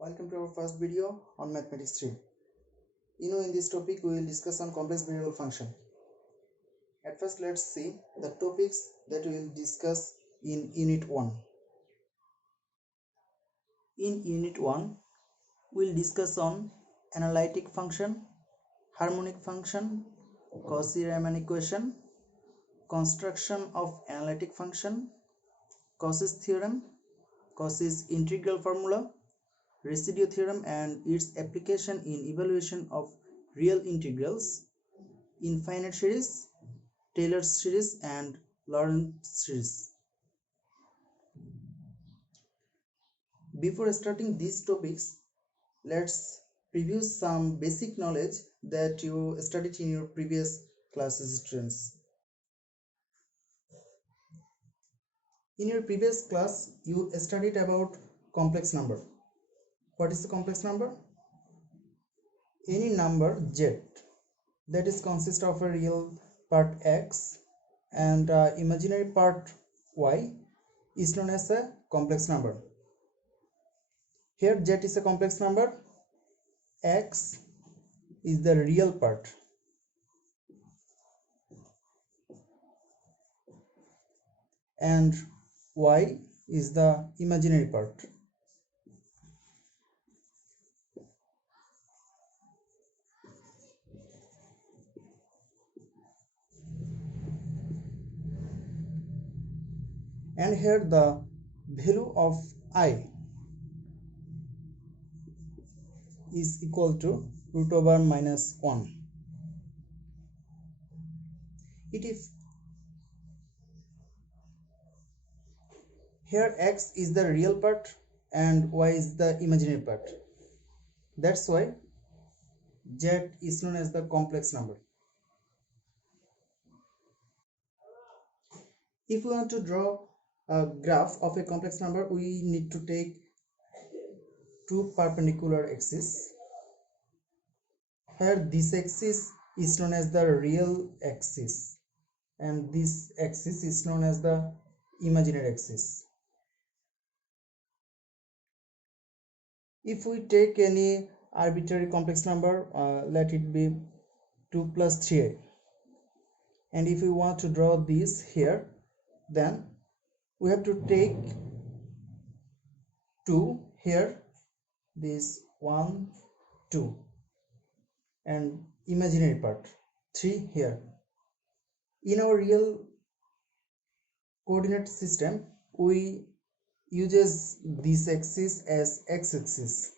Welcome to our first video on Mathematics 3. In this topic we will discuss on complex variable function. At first let's see the topics that we will discuss in Unit 1. In Unit 1, we will discuss on analytic function, harmonic function, Cauchy-Riemann equation, construction of analytic function, Cauchy's theorem, Cauchy's integral formula, residue theorem and its application in evaluation of real integrals, infinite series, Taylor series and Lorentz series. Before starting these topics, let's review some basic knowledge that you studied in your previous classes, students. In your previous class, you studied about complex number. What is the complex number? Any number z that is consist of a real part x and imaginary part y is known as a complex number. Here z is a complex number, x is the real part and y is the imaginary part. And here the value of I is equal to root over minus 1. If here x is the real part and y is the imaginary part, that's why z is known as the complex number. If we want to draw a graph of a complex number, we need to take two perpendicular axes. Here this axis is known as the real axis and this axis is known as the imaginary axis. If we take any arbitrary complex number, let it be 2 plus 3i, and if we want to draw this here, then we have to take 2 here, this 1 2 and imaginary part 3 here. In our real coordinate system, we uses this axis as x-axis.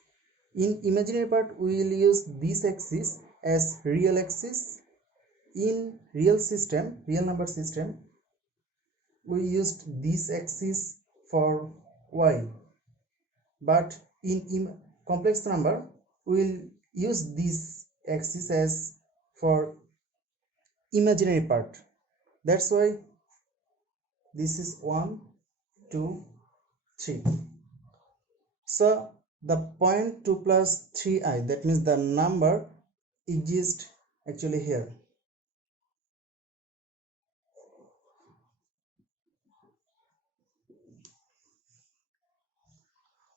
In imaginary part, we will use this axis as real axis. In real number system, we used this axis for y, but in complex number, we will use this axis as for imaginary part. That's why this is 1 2 3. So the point 2 plus 3i, that means the number exists actually here.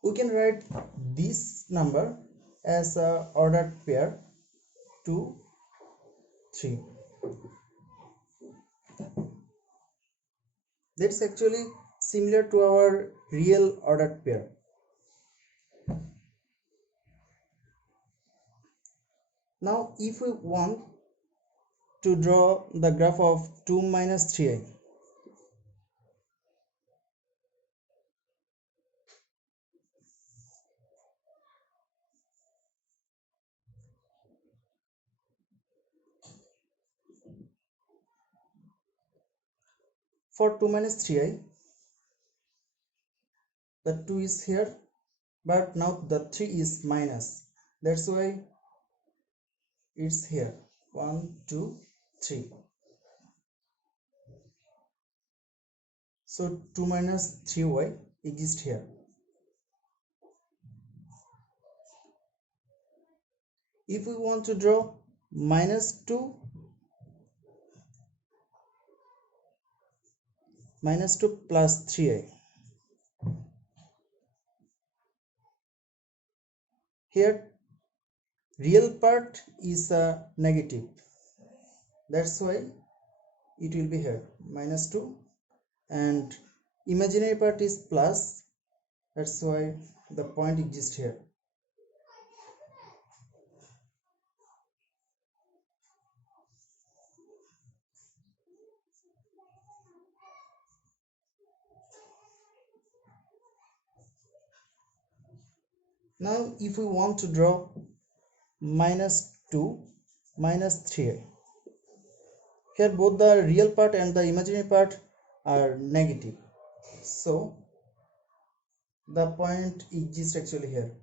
We can write this number as a ordered pair 2 3. That's actually similar to our real ordered pair. Now if we want to draw the graph of 2 minus 3i, for 2 minus 3i, the 2 is here, but now the 3 is minus, that's why it's here 1 2 3. So 2 minus 3y exists here. If we want to draw minus 2 plus 3i, Here real part is a negative, that's why it will be here -2, and imaginary part is plus, that's why the point exists here. Now if we want to draw -2, -3, here both the real part and the imaginary part are negative, so the point exists actually here.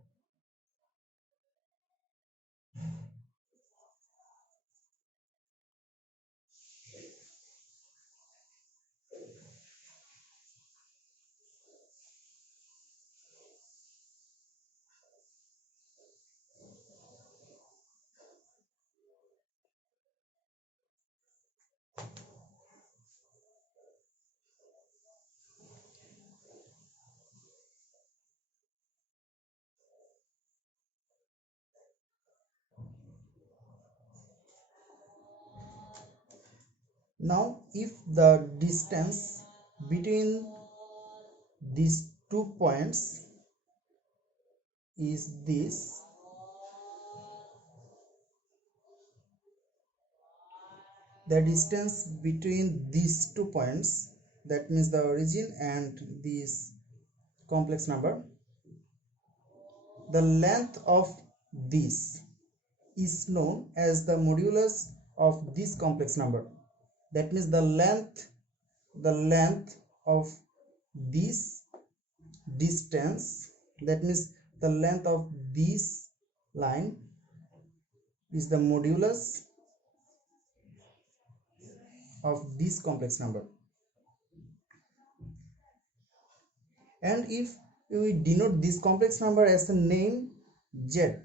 Now if the distance between these 2 points is this, the distance between these 2 points, that means the origin and this complex number, the length of this is known as the modulus of this complex number. That means the length of this distance, that means the length of this line is the modulus of this complex number. And if we denote this complex number as the name z,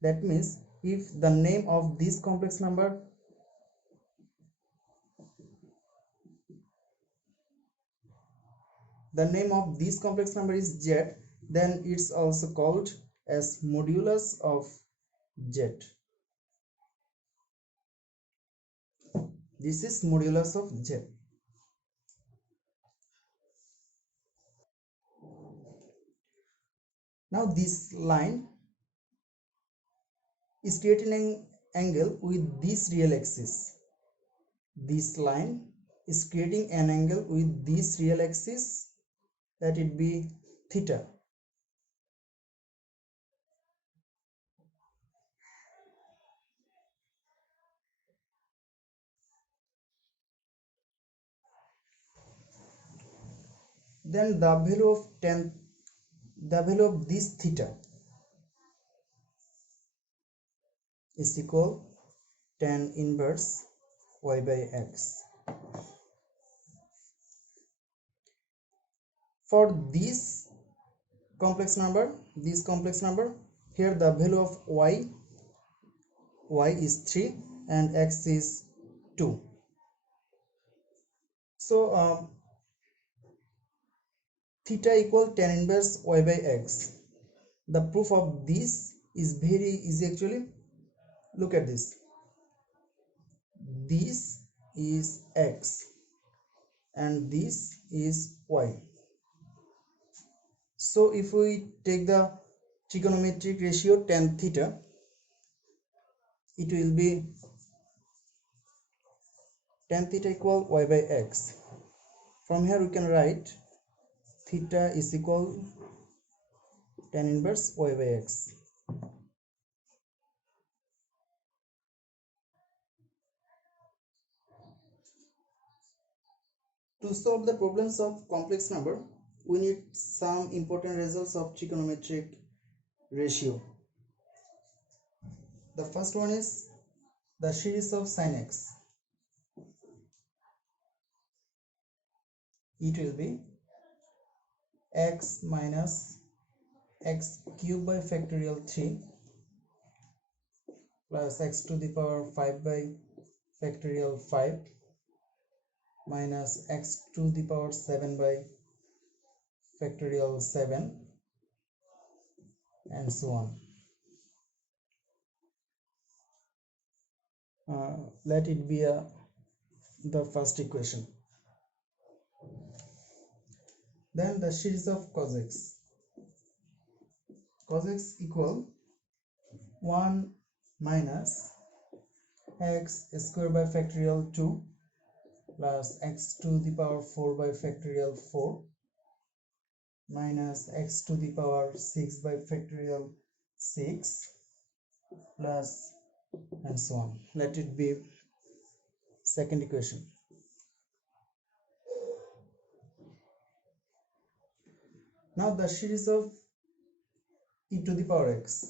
that means if the name of this complex number is z, then it's also called as modulus of z. This is modulus of z. Now this line is creating an angle with this real axis. This line is creating an angle with this real axis, that it be theta. Then the value of this theta is equal tan inverse y by x. For this complex number, here the value of y is 3 and x is 2. So theta equal tan inverse y by x. The proof of this is very easy actually. Look at this. This is x and this is y. So if we take the trigonometric ratio tan theta, it will be tan theta equal y by x. From here we can write theta is equal tan inverse y by x. To solve the problems of complex number, we need some important results of trigonometric ratio. The first one is the series of sin x. It will be x minus x cube by factorial 3 plus x to the power 5 by factorial 5 minus x to the power 7 by factorial 7 and so on. Let it be the first equation. Then the series of cos x. Cos x equal 1 minus x square by factorial 2 plus x to the power 4 by factorial 4 minus x to the power 6 by factorial 6 plus and so on. Let it be second equation. Now the series of e to the power x.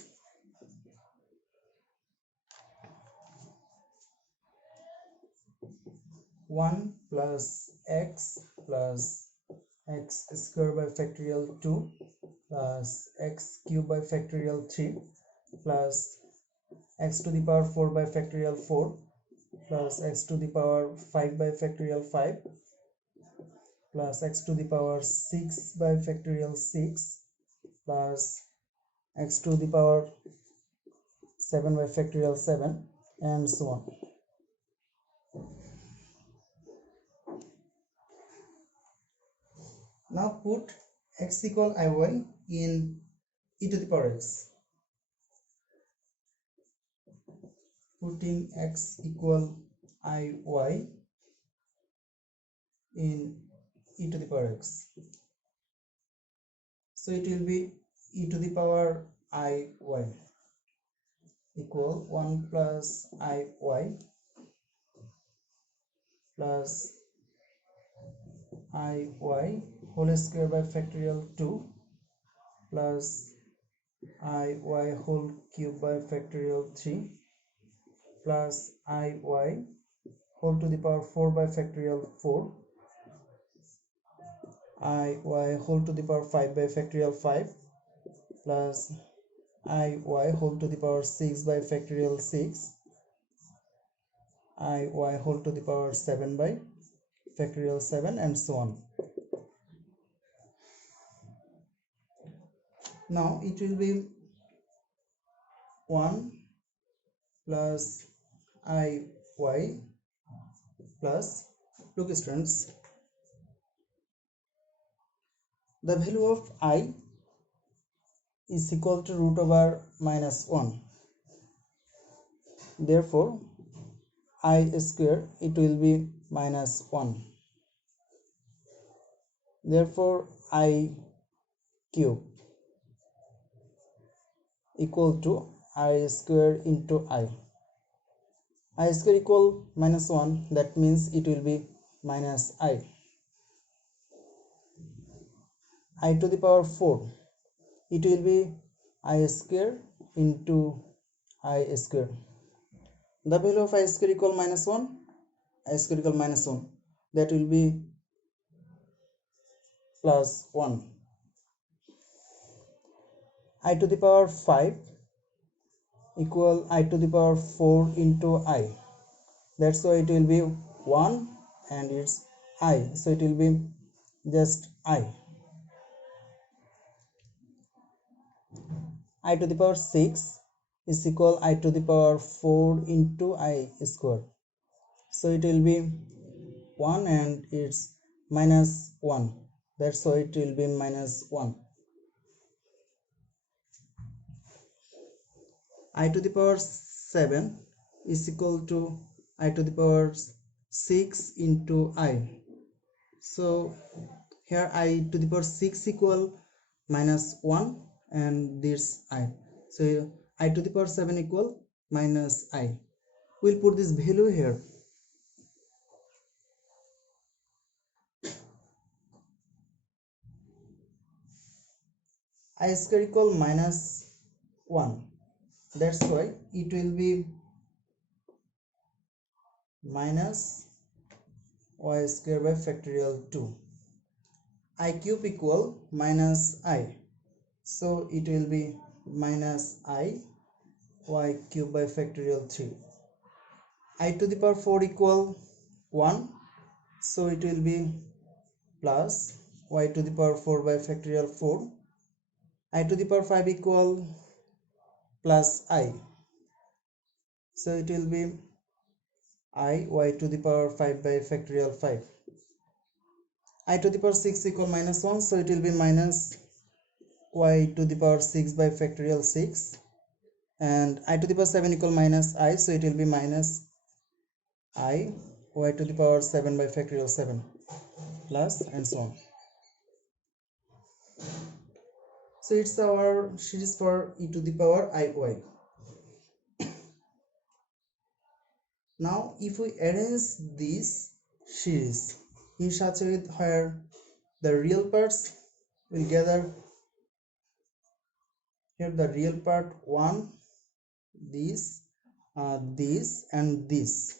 1 plus x square by factorial 2 plus x cube by factorial 3 plus x to the power 4 by factorial 4 plus x to the power 5 by factorial 5 plus x to the power 6 by factorial 6 plus x to the power 7 by factorial 7 and so on. Now put x equal iy in e to the power x. Putting x equal iy in e to the power x. So it will be e to the power iy equal 1 plus iy plus iy whole square by factorial 2 plus iy whole cube by factorial 3 plus iy whole to the power 4 by factorial 4 iy whole to the power 5 by factorial 5 plus iy whole to the power 6 by factorial 6 iy whole to the power 7 by factorial 7 and so on. Now it will be 1 plus iy plus, look students, the value of I is equal to root over minus 1. Therefore I square it will be minus 1. Therefore I cube equal to I square into I square equal minus 1, that means it will be minus I to the power 4, it will be I square into I square. The value of I square equal minus 1, I square equal minus 1, that will be plus 1. I to the power 5 equal I to the power 4 into I, that's why it will be 1 and it's I, so it will be just I to the power 6 is equal I to the power 4 into I square, so it will be 1 and it's minus 1, that's why it will be minus 1. I to the power 7 is equal to I to the power 6 into I, so here I to the power 6 equal minus 1 and this I, so I to the power 7 equal minus I. We'll put this value here. I square equal minus 1, that's why it will be minus y square by factorial 2. I cube equal minus I, so it will be minus I y cube by factorial 3. I to the power 4 equal 1, so it will be plus y to the power 4 by factorial 4 I to the power 5 equal plus I, so it will be I y to the power 5 by factorial 5. I to the power 6 equal minus 1, so it will be minus y to the power 6 by factorial 6. And I to the power 7 equal minus I, so it will be minus I y to the power 7 by factorial 7 plus and so on. So it's our series for e to the power iy. Now if we arrange this series in such a way where the real parts will gather here, the real part 1, this, this and this,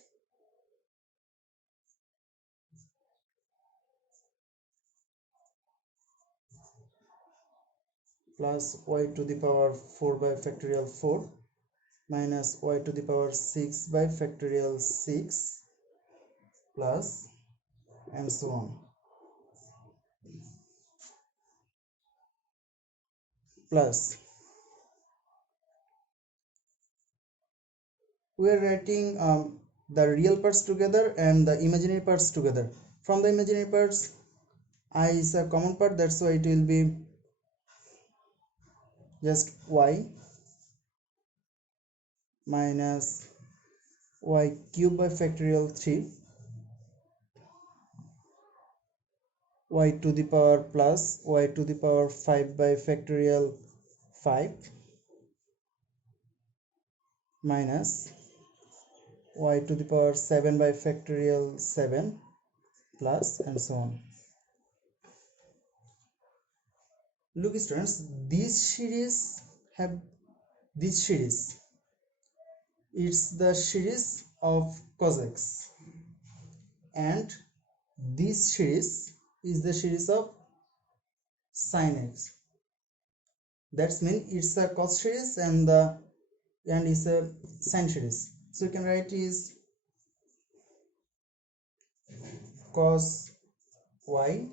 plus y to the power 4 by factorial 4 minus y to the power 6 by factorial 6 plus and so on. Plus we are writing the real parts together and the imaginary parts together. From the imaginary parts, I is a common part, that's why it will be just y minus y cube by factorial 3 y to the power plus y to the power 5 by factorial 5 minus y to the power 7 by factorial 7 plus and so on. Look students, this series have this series, it's the series of cos x, and this series is the series of sin x. That's mean it's a cos series and it's a sin series. So you can write is cos y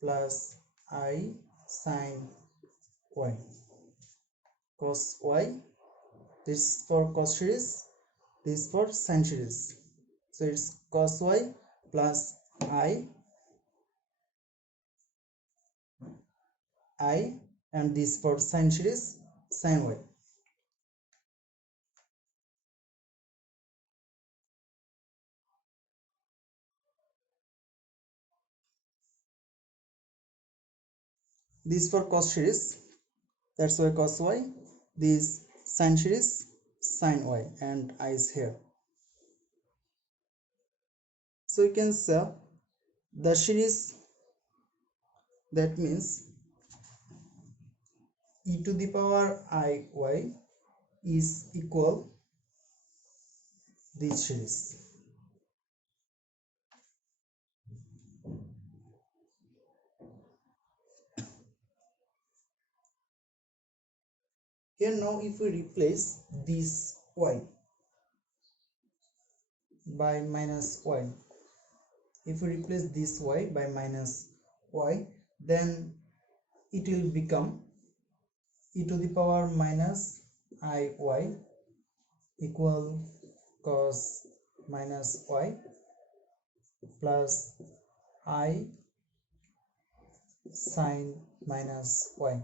plus I sin y. Cos y, this is for cos series, this is for sin series. So it's cos y plus I and this for sin series sin y. This for cos series, that's why cos y. This sin series sin y, and I is here. So you can say the series, that means e to the power iy is equal this series. Here now if we replace this y by minus y, if we replace this y by minus y, then it will become e to the power minus iy equal cos minus y plus I sin minus y.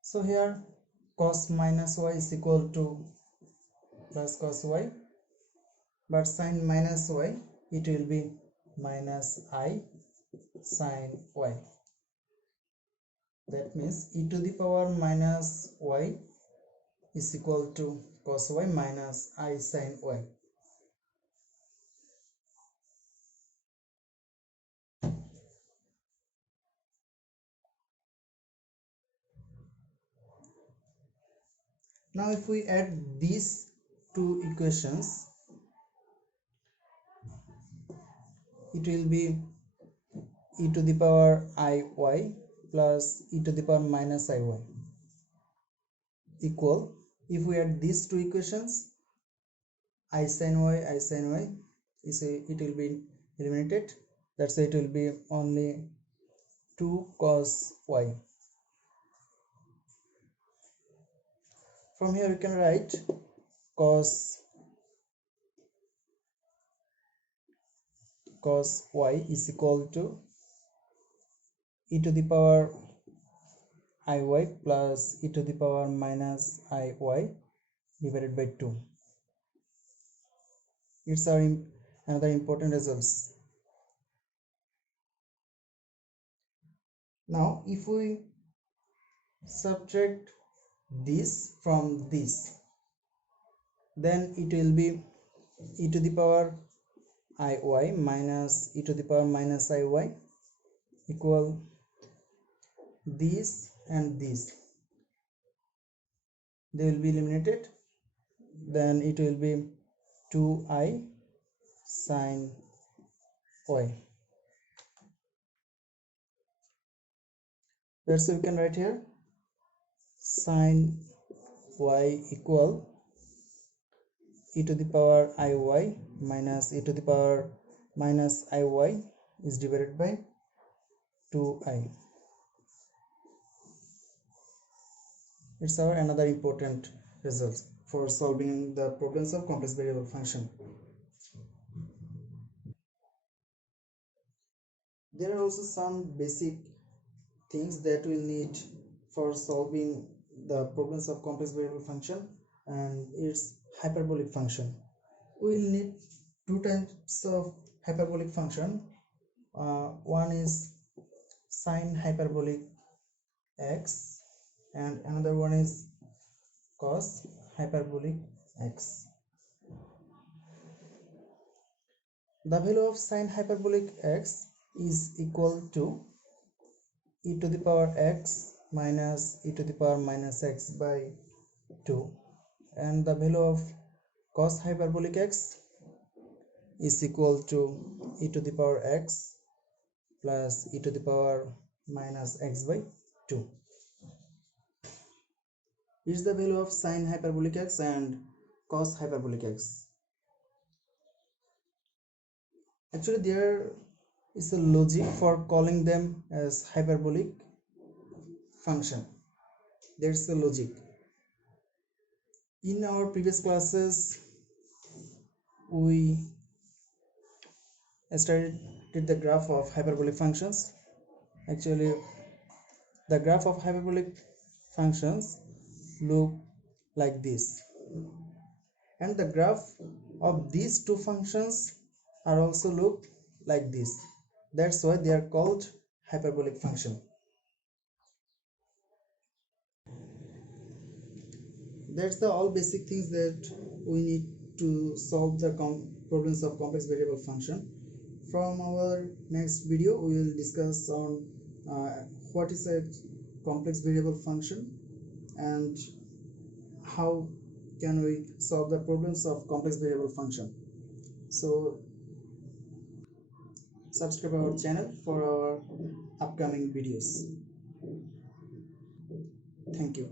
So here cos minus y is equal to plus cos y, but sin minus y, it will be minus I sin y. That means e to the power minus y is equal to cos y minus I sin y. Now if we add these two equations, it will be e to the power iy plus e to the power minus iy equal, if we add these two equations, I sin y is it will be eliminated, that's why it will be only 2 cos y. From here you can write cos y is equal to e to the power iy plus e to the power minus iy divided by 2. It's our another important results. Now if we subtract this from this, then it will be e to the power iy minus e to the power minus iy equal this and this, they will be eliminated, then it will be 2i sin y. That's so we can write here sin y equal e to the power iy minus e to the power minus iy is divided by 2i. It's our another important result for solving the problems of complex variable function. There are also some basic things that we'll need for solving the problems of complex variable function, and it's hyperbolic function. We'll need two types of hyperbolic function. One is sine hyperbolic x and another one is cos hyperbolic x. The value of sine hyperbolic x is equal to e to the power x minus e to the power minus x by 2, and the value of cos hyperbolic x is equal to e to the power x plus e to the power minus x by 2. Is the value of sine hyperbolic x and cos hyperbolic x. Actually there is a logic for calling them as hyperbolic function. There's the logic. In our previous classes we studied the graph of hyperbolic functions. Actually the graph of hyperbolic functions look like this, and the graph of these two functions are also look like this. That's why they are called hyperbolic function. That's the all basic things that we need to solve the problems of complex variable function. From our next video we will discuss on what is a complex variable function and how can we solve the problems of complex variable function. So subscribe our channel for our upcoming videos. Thank you.